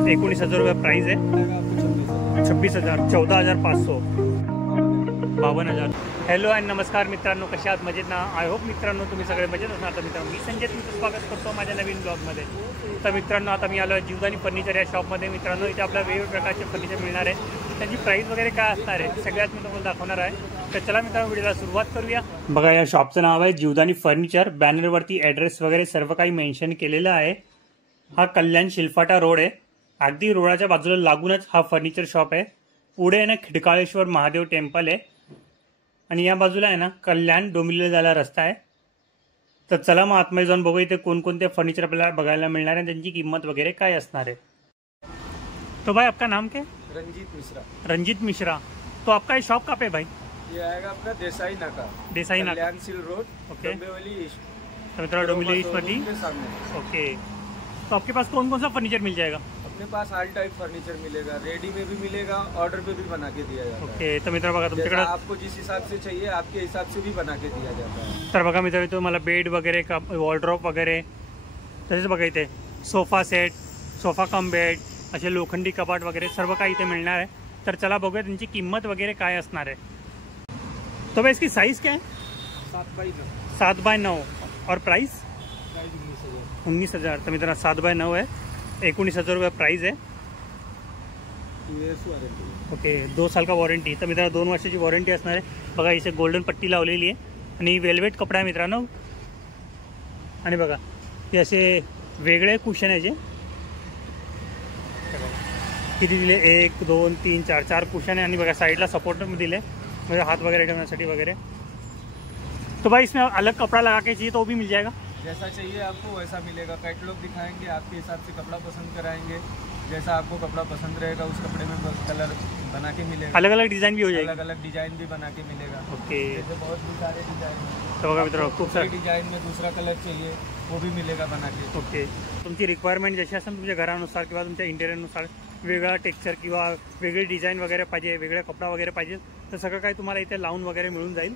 19,000 रुपये प्राइस है। 26,000, 14,500, 52,000। हॅलो आणि नमस्कार मित्रांनो, कसे आहात? मजेत ना? आय होप मित्रांनो तुम्ही सगळे मजेत असणार। तर मित्रांनो मी संजय तुमचं स्वागत करतो माझ्या नवीन ब्लॉगमध्ये। तर मित्रांनो आता मी आलो आहे जीवदानी फर्निचर या शॉपमध्ये। मित्रांनो इथे आपल्याला वेगवेगळ्या प्रकारचे फर्निचर मिळणार आहे, त्याची प्राईस वगैरे काय असणार आहे सगळ्यात मी तुम्हाला दाखवणार आहे। तर चला मित्रांनो व्हिडिओला सुरुवात करूया। बघा या शॉपचं नाव आहे जीवदानी फर्निचर, बॅनरवरती ॲड्रेस वगैरे सर्व काही मेन्शन केलेलं आहे। हा कल्याण शिलफाटा रोड आहे, अगदी रोडाच्या बाजूला लागूनच हा फर्निचर शॉप आहे। पुढे आहे ना खिडकाळेश्वर महादेव टेम्पल आहे आणि या बाजूला आहे ना कल्याण डोंबिवलीला जायला रस्ता आहे। तर चला मग आतमध्ये जाऊन बघू इथे कोणकोणते फर्निचर आपल्याला बघायला मिळणार है, त्यांची किंमत वगैरह काय असणार है। तो भाई आपका नाम क्या? रंजीत मिश्रा। रंजीत मिश्रा। तो आपका ये शॉप कहाँ पे भाई? ये आएगा अपना देसाई नाका, देसाई नाका, कल्याण सिल रोड, ओके, डोंबिवली ईस्ट। तो मित्रों डोंबिवली ईस्ट मध्ये के सामने। ओके। तो आपके पास कौन कौन सा फर्नीचर मिल जाएगा? अपने पास ऑल टाइप फर्नीचर मिलेगा, रेडी में भी मिलेगा, ऑर्डर पे भी बना के दिया जाता है। ओके। तो मित्र बघा तुमच्याकडे आपको जिस हिसाब से चाहिए आपके हिसाब से भी बना के दिया जाता है। तर बघा मित्र तुम्हाला बेड वगैरे का वॉर्डरोब वगैरे तसेच बघा इथे sofa set, sofa cum bed, असे लोखंडी कपाट वगैरे सर्व काही इथे मिळणार आहे। तर चला बघूया त्यांची किंमत वगैरे काय असणार आहे। तो भाई इसकी साइज क्या है? 7x9 और प्राइस 19,000। तो मित्रांनो 7x9 है, 19,000 रुपये प्राइस है। 2 years वारंटी, ओके, 2 साल का वॉरंटी। तर मित्रांनो 2 वर्षाची वॉरंटी असणार आहे। बघा इथे गोल्डन पट्टी लावलेली आहे आणि वेल्वेट कपडा आहे मित्रांनो। आणि बघा हे असे वेगळे कुशन आहे जे किती दिले, 1 2 3 4 कुशन आहे। आणि बघा साईडला सपोर्ट दिले म्हणजे हाथ वगैरह ठेवण्यासाठी वगैरह। तो भाई इसमें अलग कपड़ा लगा के चाहिए तो वो भी मिल जाएगा? जैसा चाहिए आपको वैसा मिलेगा। कैटलॉग दिखाएंगे, आपके हिसाब से कपड़ा पसंद कराएंगे, जैसा आपको कपड़ा पसंद रहेगा उस कपड़े में कलर बना के मिलेगा। अलग अलग डिजाइन भी हो जाएगा? अलग अलग डिजाइन भी बना के मिलेगा। ओके। जैसे बहुत भी सारे डिजाइन, तो बघा मित्रांनो खूप सारे डिजाइन में दूसरा कलर चाहिए वो भी मिलेगा बना के। ओके। तुमची रिक्वायरमेंट जशी असेल तुमच्या घरानुसार किंवा तुमच्या इंटेरियरनुसार वेगळा टेक्स्चर किंवा वेगळी डिझाईन वगैरे पाहिजे, वेगळा कपडा वगैरे पाहिजे, तर सगळं काही तुम्हाला इथे लावून वगैरे मिळून जाईल।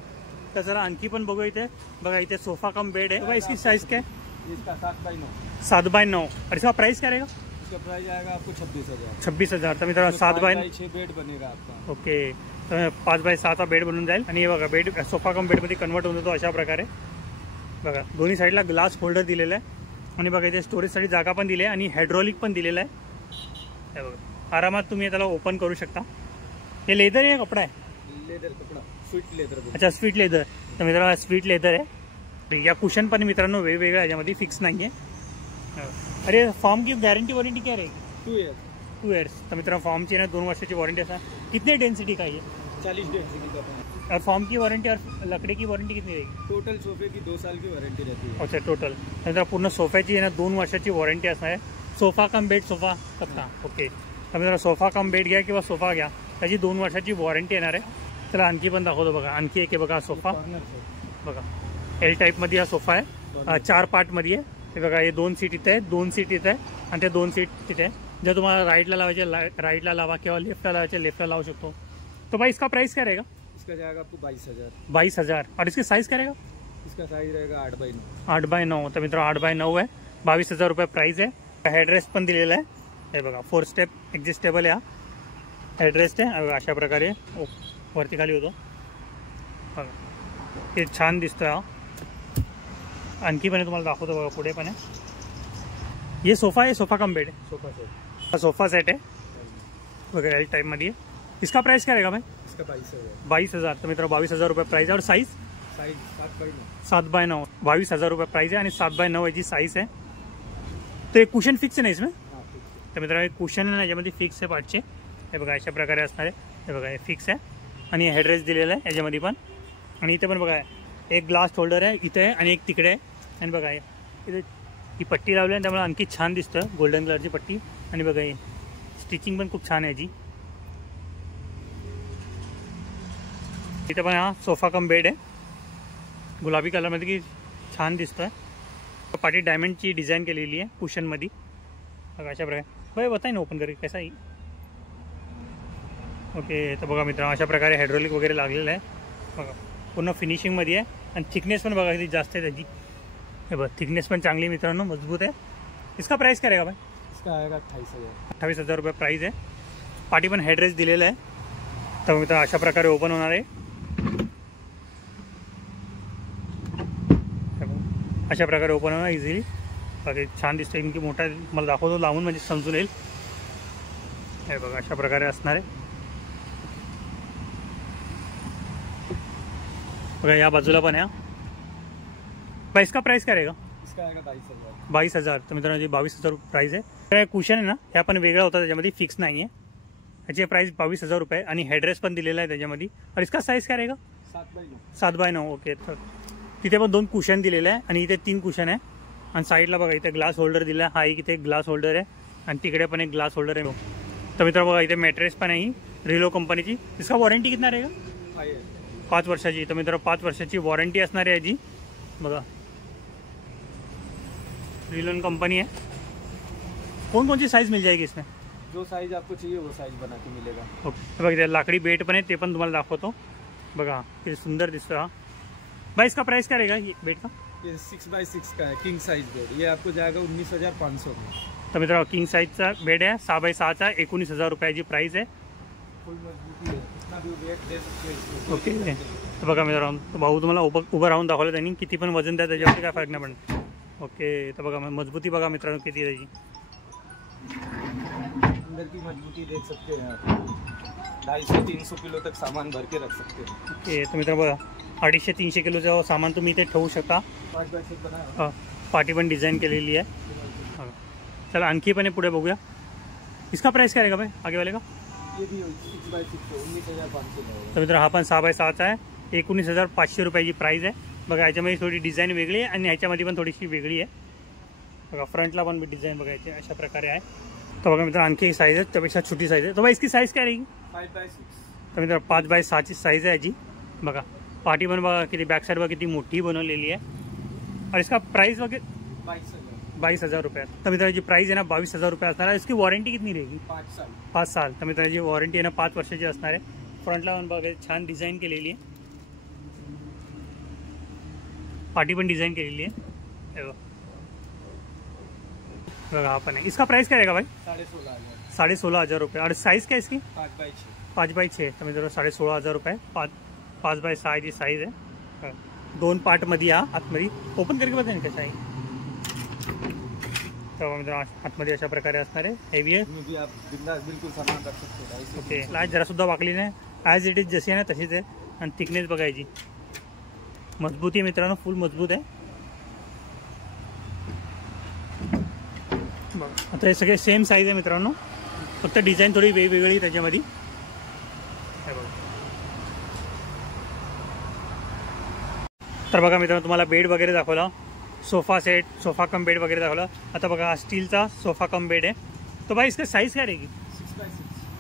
तर जरा आणखी पण बघू इथे बघा इथे सोफा कम बेड है। भाई इसकी साइज क्या है? इसका 7x9। 7x9। और इसका प्राइस क्या रहेगा? इसका प्राइस आएगा आपको 26,000। 26,000। तर मित्रांनो 7x6 बेड बनेगा आपका। ओके। तर 5x6 बेड बनून जाईल आणि हे बघा बेड सोफा कम बेडमध्ये कन्वर्ट होऊन जातो अशा प्रकारे। बघा दोन्ही साईडला ग्लास होल्डर दिलेला आहे आणि बघा इथे स्टोरेजसाठी जागा पण दिली आहे आणि हायड्रॉलिक पण दिलेला आहे। हे बघा आरामात तुम्ही त्याला ओपन करू शकता। हे लेदर आहे कपडा आहे? लेदर कपडा, स्वीट लेदर। अच्छा स्वीट लेदर। तर मित्रांनो स्वीट लेदर आहे। या कुशन पण मित्रांनो वेगवेगळ्या याच्यामध्ये फिक्स नाही आहे। अरे फॉर्म की गॅरंटी वॉरंटी क्या रहेगी? 2 years। 2 years। तर मित्रांनो फॉर्मची ना 2 वर्षाची वॉरंटी असणार। कितने डेंसिटी का है? 40 डेंसिटी का। और फॉर्म की वारंटी और लकड़ी की वारंटी कितनी रहेगी? टोटल सोफे की 2 साल की वारंटी रहती है। अच्छा टोटल तर पूर्ण सोफ्याची आहे ना 2 वर्षाची वॉरंटी असणार आहे। सोफा कम बेड, सोफा कप्ता। ओके। तर मित्रांनो सोफा कम बेड घ्या किंवा सोफा घ्या त्याची 2 वर्षाची वॉरंटी येणार आहे। चला आणखी पण दाखवतो बघा, आणखी एक आहे बघा सोफा। बघा एल टाईपमध्ये हा सोफा आहे, 4 पार्टमध्ये आहे। हे बघा हे 2 सीट इथे आहे, 2 सीट इथे आहे आणि ते 2 सीट तिथे आहे। जर तुम्हाला राईटला लावायचे राईटला लावा किंवा लेफ्टला लावायचे लेफ्टला लावू शकतो। तो भाई इसका प्राइस क्या रहेगा? इसका जाएगा आपको 22,000। 22,000। और इसकी साइज क्या रहेगा? इसका साइज रहेगा 8x9। 8x9। तर मित्रांनो 8x9 आहे, 22,000 रुपये प्राइस आहे। हेडरेस्ट पण दिलेला आहे। हे बघा 4 स्टेप ॲडजस्टेबल आहे हा हेडरेस्ट आहे। अशा प्रकारे वरती खाली होतो बघा, हे छान दिसतोय हा। आणखी पण तुम्हाला दाखवतो बघा, पुढे पण आहे। ये सोफा आहे, सोफा कम बेड आहे? Sofa set. हा सोफा सेट आहे बघा एल टाईपमध्ये आहे। इसका प्राइस क्या रहेगा भाई? इसका 22,000। 22,000। तर मित्रांनो 22,000 रुपये प्राइस आहे। और साइज 7x9। 22,000 रुपये प्राइस आहे आणि 7x9 याची साइज आहे। तो एक कुशन फिक्स आहे ना इसमें? तर मित्रांनो एक कुशन आहे ना याच्यामध्ये फिक्स आहे पाठचे। हे बघा अशा प्रकारे असणार आहे। हे बघा हे फिक्स आहे आणि हेडरेस्ट दिलेला आहे याच्यामध्ये पण। आणि इथे पण बघा एक ग्लास होल्डर आहे इथे आणि एक तिकडे आहे। आणि बघा इथे ही पट्टी लावली आहे त्यामुळे आणखी छान दिसतं, गोल्डन कलरची पट्टी। आणि बघा ही स्टिचिंग पण खूप छान आहे याची। इथे पण हा सोफा कम बेड आहे, गुलाबी कलरमध्ये की छान दिसतोय। पाठी डायमंडची डिझाईन केलेली आहे कुशनमध्ये बघा अशा प्रकारे। भाई बताय ना ओपन करके कैसा ही। ओके। तर बघा मित्रांनो अशा प्रकारे हायड्रॉलिक वगैरे लागलेलं आहे बघा, पूर्ण फिनिशिंगमध्ये आहे। आणि थिकनेस पण बघा किती जास्त आहे त्याची। हे बघा थिकनेस पण चांगली मित्रांनो, मजबूत आहे। इसका प्राइस क्या रहेगा भाई? इसका आएगा 28,000। 28,000 रुपये प्राईस आहे. पाठी पण हेडरेस्ट दिलेलं आहे. तर मित्र अशा प्रकारे ओपन होणार आहे. अशा प्रकारे ओपन होणार इझिली. बाकी छान दिसते की मोठा मला दाखवतो लावून म्हणजे समजून येईल. हे बघा अशा प्रकारे असणार आहे. बघा या बाजूला पण आहे. भाई इसका प्राइस क्या रहेगा? इसका आएगा 22,000। 22,000. तर मित्रांनो जी 22,000 प्राइस आहे. तर कुशन आहे ना हे पण वेगळा होता, त्याच्यामध्ये फिक्स नाही आहे. याची प्राइस 22,000 रुपये आणि हेडरेस पण दिलेला आहे त्याच्यामध्ये. आणि इसका साईज काय रहेगा? 7x9. ओके. तर तिथे पण 2 कुशन दिलेले आहे आणि इथे 3 कुशन आहे. आणि साईडला बघा इथे ग्लास होल्डर दिला आहे. हा एक इथे ग्लास होल्डर आहे आणि तिकडे पण एक ग्लास होल्डर आहे. तर मित्रांनो बघा इथे मॅट्रेस पण आहे रिलो कंपनीची. इसका वॉरंटी कितना रहेगा? 5 वर्षाची. तर मित्रांनो 5 वर्षाची वॉरंटी असणार आहे याची. बघा रिलोन कंपनी है. कौन सी साइज मिल जाएगी इसमें? जो साइज आपको चाहिए वो साइज बना के मिलेगा. ओके. बघा इथे लाकडी बेट पण आहे, ते पण तुम्हाला दाखवतो. बघा किती सुंदर दिसतो हा. भाई इसका प्राइस क्या रहेगा ये बेड का? ये 6x6 का है, किंग साइज बेड. ये आपको जाएगा 19,500 में. तर मित्रांनो किंग साइजचा बेड आहे 6x6चा. 19,000 रुपयाची प्राइस आहे. फुल मजबूती है, कितना भी वेट दे सकते हैं इसको. ओके. तर बघा मित्रांनो भाऊ तुम्हाला उभं राहून दाखवलं त्यांनी. किती पण वजन द्या त्याच्यावरती काय फरक नाही पडणार. ओके. तर बघा मजबूती बघा मित्रांनो किती आहे त्याची. अंदर की मजबूती देख सकते हैं आप. 250-300 किलो तक सामान भर के रख सकते हैं. ओके. तर मित्रांनो बघा 250-300 किलोचं सामान तुम्ही इथे ठेवू शकता. 5x6 बना है. पाठी पण डिझाईन केलेली आहे. चला आणखी पण पुढे बघूया. इसका प्राइस क्या रहेगा भाई आगे वाले का? ये भी 6x6 है, 19,500 तर मित्र हा पण 6x6चा आहे. 19,500 रुपयाची प्राइस आहे. बघा याच्यामध्ये थोडी डिझाईन वेगळी आहे आणि ह्याच्यामध्ये पण थोडीशी वेगळी आहे. बघा फ्रंटला पण डिझाईन बघायची अशा प्रकारे आहे. तर बघा मित्र आणखी एक साईज आहे त्यापेक्षा छोटी साईज आहे. तर भाई इसकी साईज काय रहेगी? 5x6. तर मित्र 5x6ची साईज आहे याची. बघा पाठी पण बघा किती बॅक साईड बघा किती मोठी बनवलेली आहे. और इसका प्राइस वगैरे 22,000 रुपये. तर मित्रांची प्राइस आहे ना 22,000 रुपये असणार आहे. इसकी वॉरंटी कितनी रहेगी? 5 साल. तर मित्रांची वॉरंटी आहे ना 5 वर्षाची असणार आहे. फ्रंटला पण बघा छान डिझाईन केलेली आहे. पाठी पण डिज़ाइन केलेली आहे. बघा हा पण आहे. इसका प्राइस क्या रहेगा भाई? 16,500 रुपये. और साइज़ क्या है इसकी? 5x6. तर मित्रांनो 16,500 रुपये. 5x6 ची साईज आहे. 2 पार्टमध्ये हा आतमध्ये ओपन करके बघा ना कसा आहे. तर मित्रांनो आतमध्ये अशा प्रकारे असणार आहे. हेवी आहे. बिलकुल सामान रख सकते हैं. ओके. लाईट जरा सुद्धा वाकली नाही. ॲज इट इज जशी आहे ना तशीच आहे. आणि थिकनेस बघायची मजबूती आहे मित्रांनो फुल मजबूत आहे. आता हे सगळे सेम साईज आहे मित्रांनो, फक्त डिझाईन थोडी वेगवेगळी त्याच्यामध्ये. तर बघा मित्रांनो तुम्हाला बेड वगैरे दाखवला, sofa set, sofa cum bed वगैरे दाखवला. आता बघा हा स्टीलचा सोफा कम बेड आहे. तो भाई इसका साइज़ क्या रहेगी?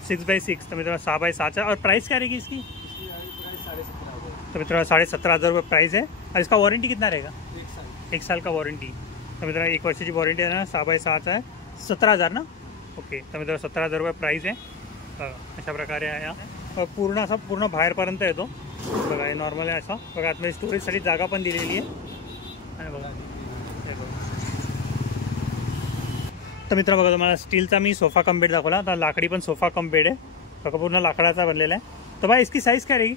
6x6. तो मित्रों 6x6 है. और प्राइस क्या रहेगी इसकी? तो मित्रों 17,500 रुपये प्राइस है. और इसका वारंटी कितना रहेगा? 1 साल का वारंटी. तो मित्रों 1 वर्षाची वारंटी आहे ना. 6x6 आहे. 17,000 ना. ओके. तर मित्रों 17,000 रुपये प्राइस आहे. अशा प्रकारे आहे हा. पूर्ण असा पूर्ण बाहेरपर्यंत येतो. बघा हे नॉर्मल आहे असा. बघा आतमध्ये स्टोरेजसाठी जागा पण दिलेली आहे. आणि बघा तर मित्र बघा तुम्हाला स्टीलचा मी सोफा कम बेड दाखवला. आता लाकडी पण सोफा कम बेड आहे. बघा पूर्ण लाकडाचा बनलेला आहे. तो भाई इसकी साइज़ क्या रहेगी?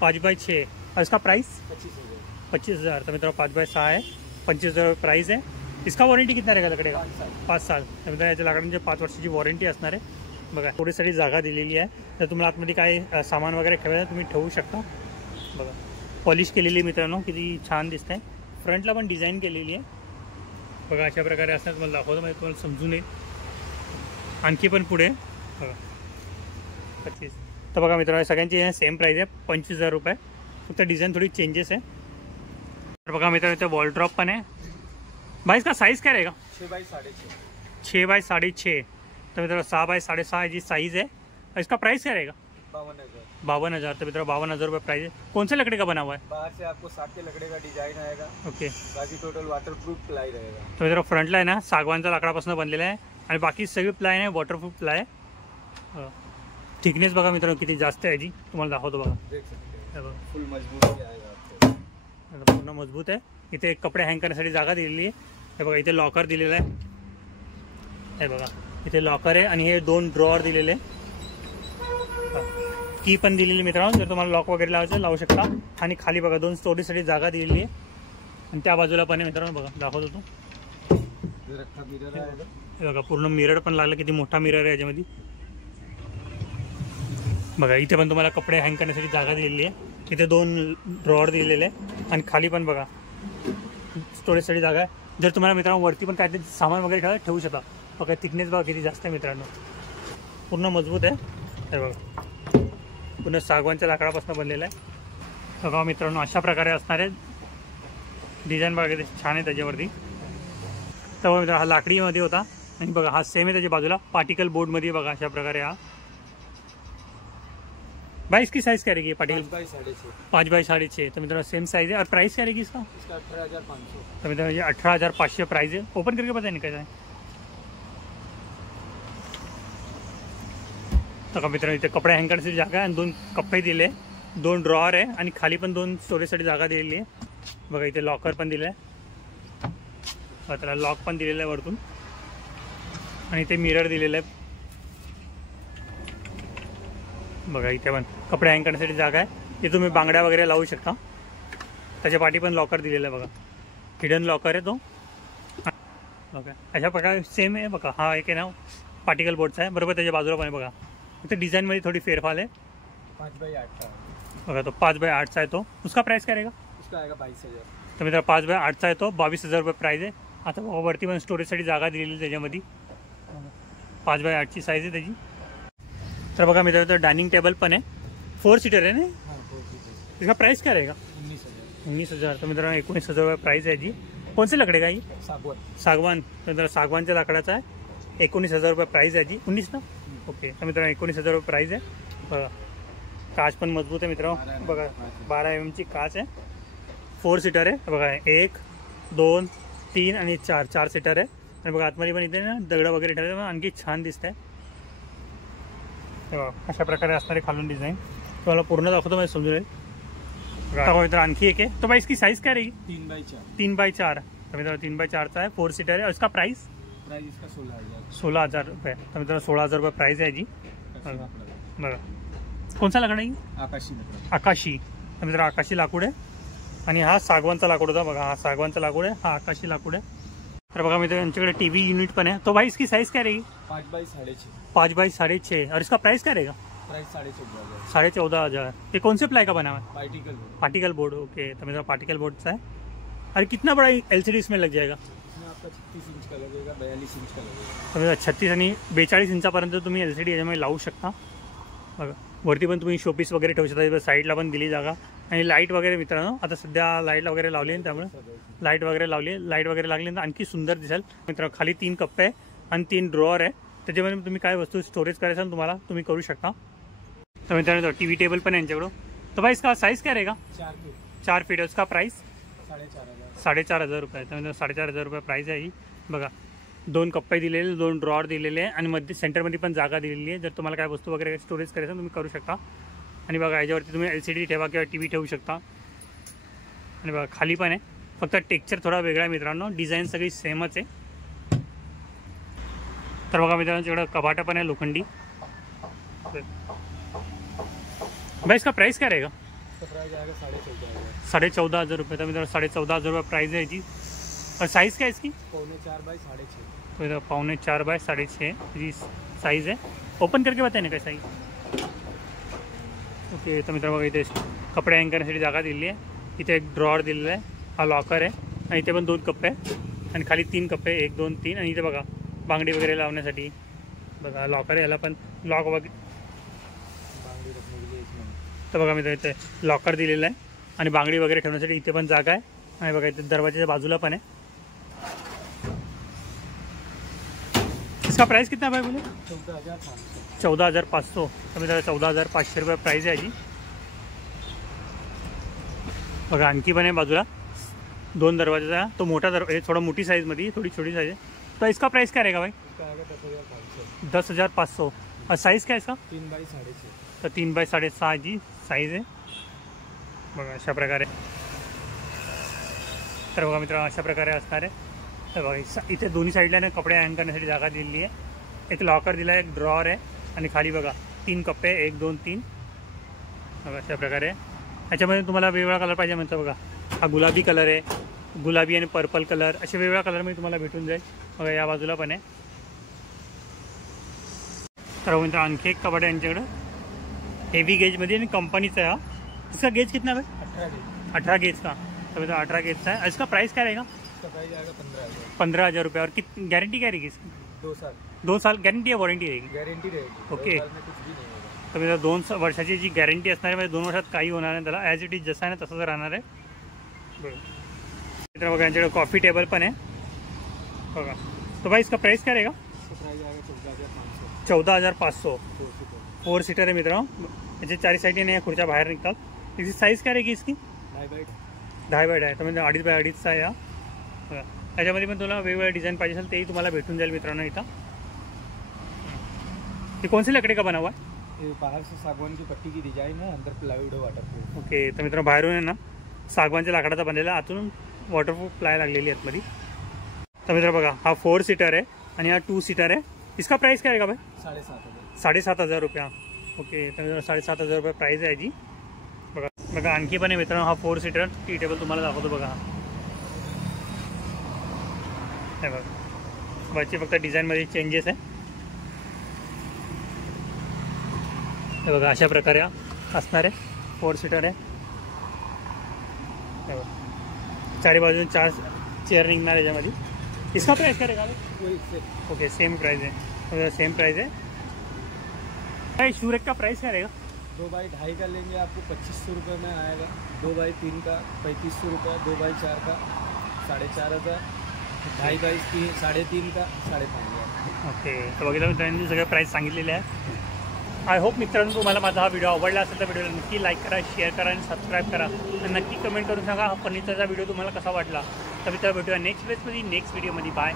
5x6. और इसका प्राइस 25,000. तो मित्रों 5x6 है. 25,000 प्राइस है. इसका वॉरंटी कितना रहेगा लकड़ेगा? 5 साल. तर मित्रांनो याच्या लाकडांची 5 वर्षाची वॉरंटी असणार आहे. बघा थोडीसाठी जागा दिलेली आहे. तर तुम्हाला आतमध्ये काय सामान वगैरे ठेवायचं तुम्ही ठेवू शकता. बघा पॉलिश केलेली मित्रांनो किती छान दिसत आहे. फ्रंटला पण डिझाईन केलेली आहे. बघा अशा प्रकारे असं तुम्हाला दाखवतो म्हणजे तुम्हाला समजून येईल. आणखी पण पुढे बघा 25. तर बघा मित्रांनो सगळ्यांची सेम प्राइस आहे 25,000 रुपये. फक्त डिझाईन थोड़ी चेंजेस है. तर बघा मित्रांनो इथे वॉल ड्रॉप पण आहे. भाई इसका साइज़ क्या रहेगा? 6x6. तो मित्रों 6x6 जी साइज़ है. और इसका प्राइस क्या रहेगा? 52,000. तो मित्रों 52,000 रुपये प्राइस है. कौन से लकड़े का बना हुआ है? बाहर से आपको साग के लकड़े का डिजाइन आएगा. ओके. बाकी टोटल वाटरप्रूफ प्लाई रहेगा. तो मित्रों फ्रंटला आहे ना सागवानच्या लाकडापासून बनलेला आहे आणि बाकी सगळी प्लाई आहे वॉटरप्रूफ प्लाई आहे. थिकनेस बघा मित्रांनो किती जास्त आहे जी. तुम्हाला दाखवतो बघा. देख सकते हैं फुल मजबूत आएगा आपको. पूर्ण मजबूत आहे. इथे कपडे हँग करण्यासाठी जागा दिलेली आहे. हे बघा इथे लॉकर दिलेला आहे. हे बघा इथे लॉकर आहे आणि हे 2 ड्रॉअर दिलेले, की पण दिलेली मित्रांनो, जर तुम्हाला लॉक वगैरे लावायचं लावू शकता. आणि खाली बघा 2 स्टोरेजसाठी जागा दिलेली आहे आणि त्या बाजूला पण आहे मित्रांनो. बघा दाखवतो तो, हे बघा पूर्ण मिरर पण लागलं, किती मोठा मिरर आहे याच्यामध्ये. बघा इथे पण तुम्हाला कपडे हँग करण्यासाठी जागा दिलेली आहे. इथे 2 ड्रॉअर दिलेले आहे आणि खाली पण बघा स्टोरेजसाठी जागा आहे. जर तुम्हाला मित्रांनो वरती पण काहीतरी सामान वगैरे ठेवू शकता. बघा थिकनेस बघा किती जास्त आहे मित्रांनो, पूर्ण मजबूत आहे. हे बघा पूर्ण सागवानच्या लाकडापासून बनलेलं आहे. बघा मित्रांनो अशा प्रकारे असणार आहे. डिझाईन बघा किती छान आहे त्याच्यावरती. तर बघा मित्रांनो हा लाकडीमध्ये होता आणि बघा हा सेम आहे त्याच्या बाजूला पार्टिकल बोर्डमध्ये. बघा अशा प्रकारे हा. भाई इसकी साइज क्या रहेगी पार्टिकल? 5 बाई 6.5. तो मित्रों सेम साइज है. और प्राइस क्या रहेगी इसका? 18,500. तो मित्रों ये 18,500 प्राइस है. ओपन करके पता नहीं कैसा है. तो का मित्रांनो इथे कपडे हँग करण्यासाठी जागा आणि 2 कप्पे दिले, 2 ड्रॉअर आहे आणि खाली पण 2 स्टोरेजसाठी जागा दिलेली आहे. बघा इथे लॉकर पण दिलं आहे, त्याला लॉक पण दिलेलं आहे वरतून आणि इथे मिरर दिलेलं आहे. बघा इथे पण कपडे हँग करण्यासाठी जागा आहे. इथे तुम्ही बांगड्या वगैरे लावू शकता. त्याच्या पाठी पण लॉकर दिलेलं आहे. बघा हिडन लॉकर आहे तो. ओके अशा प्रकारे सेम आहे. बघा हा एक आहे ना पार्टिकल बोर्डचा आहे, बरोबर त्याच्या बाजूला पण आहे. बघा इथे डिझाईनमध्ये थोडी फेरफार आहे. 5 बाई 8 का. बघा तो 5 बाय 8चा आहे तो. उसका प्राइस काय रहेगा? उसका आएगा 22,000. तर मित्र 5 बाय 8चा आहे तो, 22,000 रुपये प्राईज आहे. आता वरती पण स्टोरेजसाठी जागा दिलेली त्याच्यामध्ये. 5 बाय 8ची साईज आहे त्याची. तर बघा मित्रांनो डायनिंग टेबल पण आहे, 4 सीटर आहे ना. इसका प्राइस क्या रहेगा? 19,000. तर मित्रांनो 19,000 रुपये प्राइस आहे जी. कोणते लकडे का ही? सागवान. तर सागवानच्या लाकडाचा आहे. 19,000 रुपये प्राइस आहे जी. 19 ना. ओके तर मित्रांनो 19,000 रुपये प्राइस आहे. बघा काच पण मजबूत आहे मित्रांनो. बघा 12 mm ची काच आहे. 4 सीटर आहे. बघा 1 2 3 आणि 4 सीटर आहे. आणि बघा आतमध्ये पण इथे ना दगड वगैरे ठेवले, आणखी छान दिसत आहे. अशा प्रकारे असणारे खालून डिझाईन तुम्हाला पूर्ण दाखवतो म्हणजे समजून येईल. मित्र आणखी एक आहे. तो भाई इसकी साइज क्या रहेगी? 3 बाई 4. तर मित्रांनो 3 बाई 4चा आहे, 4 सीटर आहे. इसका प्राइस इसका 16,000. 16,000 रुपये. तर मित्रांनो 16,000 रुपये प्राइस आहे जी. बघा कोणचा लाकूड आहे? आकाशी. तर मित्रांनो आकाशी लाकूड आहे आणि हा सागवानचा लाकूड होता. बघा हा सागवानचा लाकूड आहे, हा आकाशी लाकूड आहे. तर बघा मित्रांनो यांच्याकडे टीवी युनिट पण है. तो भाई इसकी साइज क्या रहेगी? 5 बाई 6.5. 5 बाई 6.5. और इसका प्राइस क्या रहेगा? प्राइस 14,500. 14,500. ये कौन से प्लाई का बना हुआ है? Particle board. ओके तो मेरा पार्टिकल बोर्ड सा है. और कितना बड़ा एलसीडी इसमें लग जाएगा? इसमें आपका 36 इंच का लगेगा, 42 इंच का लगेगा. तर 36 आणि 42 इंचापर्यंत तुम्ही एलसीडी याच्यामध्ये लावू शकता. बघा वरती पण तुम्ही शोपीस वगैरे ठेवू शकता. साईडला पण दिली जागा आणि लाईट वगैरे मित्रांनो आता सध्या लाईट वगैरे लावली आहे, त्यामुळे लाईट वगैरे लावली, लाईट वगैरे लागली तर आणखी सुंदर दिसेल. मित्रांनो खाली 3 कप्पे आहे आणि 3 ड्रॉअर आहे. त्याच्यामध्ये तुम्ही काय वस्तू स्टोरेज करायचं तुम्हाला तुम्ही करू शकता. तर मित्रांनो टीवी टेबल पण आहे यांच्याकडं. तो भाई इसका साइज क्या रहेगा? 4 फीट. उसका प्राइस 4,500 रुपये. तर 4,500 रुपये प्राइस आहे ही. बघा 2 कप्पे दिलेले, 2 ड्रॉअर दिलेले आहे आणि मध्ये सेंटरमध्ये पण जागा दिलेली आहे. जर तुम्हाला काय वस्तू वगैरे स्टोरेज करायचं तुम्ही करू शकता. आणि बघा याच्यावरती तुम्ही एलसीडी ठेवा किंवा टीव्ही ठेवू शकता. आणि बघा खाली पण आहे, फक्त टेक्स्चर थोडा वेगळा आहे मित्रांनो. डिझाईन सगळी सेमच आहे. तर बघा मित्रांनो तिकडं कपाटा पण आहे लोखंडी. भाई इसका प्राइस क्या रहेगा? प्राइस आएगा 14,500. 14,500 रुपये. तर मित्रांनो 14,500 रुपये प्राइस आहे जी. और साइज़ क्या है इसकी? 4.25 बाई 6.5. तो इधर 4.25 बाय 6.5 जी साइज़ है. ओपन करके बताए ना कैसा ही. ओके तर मित्रांनो बघा इथे कपडे हँग करण्यासाठी जागा दिलेली आहे. इथे एक ड्रॉअर दिलेला आहे, हा लॉकर आहे आणि इथे पण 2 कप्पे आहे आणि खाली 3 कप्पे 1 2 3 आणि इथे बघा बांगडी वगैरे लावण्यासाठी बघा लॉकर आहे, याला पण लॉक वगैरे. तर बघा मित्रांनो इथे लॉकर दिलेलं आहे आणि बांगडी वगैरे ठेवण्यासाठी इथे पण जागा आहे. आणि बघा इथे दरवाजाच्या बाजूला पण आहे. इसका प्राइस कितना भाई बोले? 14,500. तर मित्रांनो 14,500 रुपये प्राइस आहे जी. बघा आणखी पण आहे बाजूला 2 दरवाजा. तो मोठा दरवाजा थोड़ा मोटी साइजमध्ये, थोड़ी छोटी साइज है. तो इसका प्राइस क्या रहेगा भाई? 10,500. और साइज़ क्या है इसका? 3 बाई 6.5. तर 3 बाय 6.5 जी साईज आहे. बघा अशा प्रकारे. तर बघा मित्रांनो अशा प्रकारे असणार आहे. हे बघा इथे दोन्ही साईडला ना कपडे हँग करण्यासाठी जागा दिलेली आहे. एक लॉकर दिला आहे, एक ड्रॉवर आहे आणि खाली बघा 3 कप्पे 1 2 3 बघा अशा प्रकारे. ह्याच्यामध्ये तुम्हाला वेगवेगळा कलर पाहिजे म्हणतं बघा. हा गुलाबी कलर आहे, गुलाबी आणि पर्पल कलर असे वेगवेगळ्या कलरमध्ये तुम्हाला भेटून जाईल. बघा या बाजूला पण आहे. तर मित्र आणखी एक कपाट आहे यांच्याकडं हेवी गेजमध्ये आणि कंपनीचा आहे. हा इसका गेज कितना है? 18 गेज का. तो मित्र 18 गेज है. इसका प्राइस क्या रहेगा? इसका प्राइस आएगा 15,000. 15,000 रुपये. और कित गारंटी क्या रहेगी इसकी? 2 साल 2 साल गारंटी या वॉरंटी रहेगी? गॅरंटी रहेगी. ओके. 2 साल में कुछ भी नहीं होगा. तर मित्र 2 वर्षाची जी गॅरंटी असणार आहे म्हणजे 2 वर्षात काही होणार नाही त्याला. ॲज इट इज जसं आहे ना तसंच राहणार आहे. बघा मित्र बघा यांच्याकडे कॉफी टेबल पण आहे बघा. तो भाई इसका प्राइस क्या रहेगा? इसका प्राइस आएगा 14,500. 14,500. 4 सीटर. 4 सीटर आहे मित्र. याचे 4 साईडने नाही खुर्च्या बाहेर निघतात. इसकी साईज काय रहेगी इसकी? 10x10 आहे. तर म्हणजे 2.5x2 आहे. बघा त्याच्यामध्ये पण तुला वेगवेगळ्या डिझाईन पाहिजे असेल तेही तुम्हाला भेटून जाईल मित्रांनो इथं. ये कौन सी लकड़ी का बना हुआ है? ये बाहर से सागवान की पट्टी की डिजाइन है, अंदर प्लाईवुड वाटरप्रूफ. ओके. तर मित्रांनो बाहेरून आहे ना सागवानच्या लाकडाचा बनलेला, आतून वॉटरप्रूफ प्लाय लागलेली आहे आतमध्ये. तर मित्र बघा हा 4 सीटर आहे आणि हा 2 सीटर आहे. इसका प्राइस काय आहे का भाई? 7,500. 7,500 रुपया. ओके. तर मित्रांनो 7,500 रुपये प्राईस आहे याची. बघा बघा आणखी पण आहे मित्रांनो हा 4 सीटर टी टेबल तुम्हाला दाखवतो बघा. हे बघा वरची फक्त डिझाईनमध्ये चेंजेस आहे. हे बघा अशा प्रकारे असणार आहे. 4 सीटर आहे. हे बघा चारी बाजून 4 चेअर निघणार आहे याच्यामध्ये. इसका प्राइस क्या रहेगा? ओके सेम प्राइस है. सेम प्राइस है. भाई शूरेक का प्राइस क्या रहेगा? 2x2.5 का लेंगे आपको 2,500 रुपये में आएगा. 2x3 का 3,500 रुपये. 2x4 का 4,500. 2.5x3 3.5 का 5,500. ओके. तर बघितलं मित्रांनी सगळे प्राईस सांगितलेले आहे. आय होप मित्रांनो तुम्हाला माझा हा व्हिडिओ आवडला असेल तर व्हिडिओला नक्की लाईक करा, शेअर करा आणि सबस्क्राईब करा आणि नक्की कमेंट करून सांगा हा फर्निचरचा व्हिडिओ तुम्हाला कसा वाटला. तर मित्रांनो भेटूया नेक्स्ट व्हिडिओमध्ये. बाय.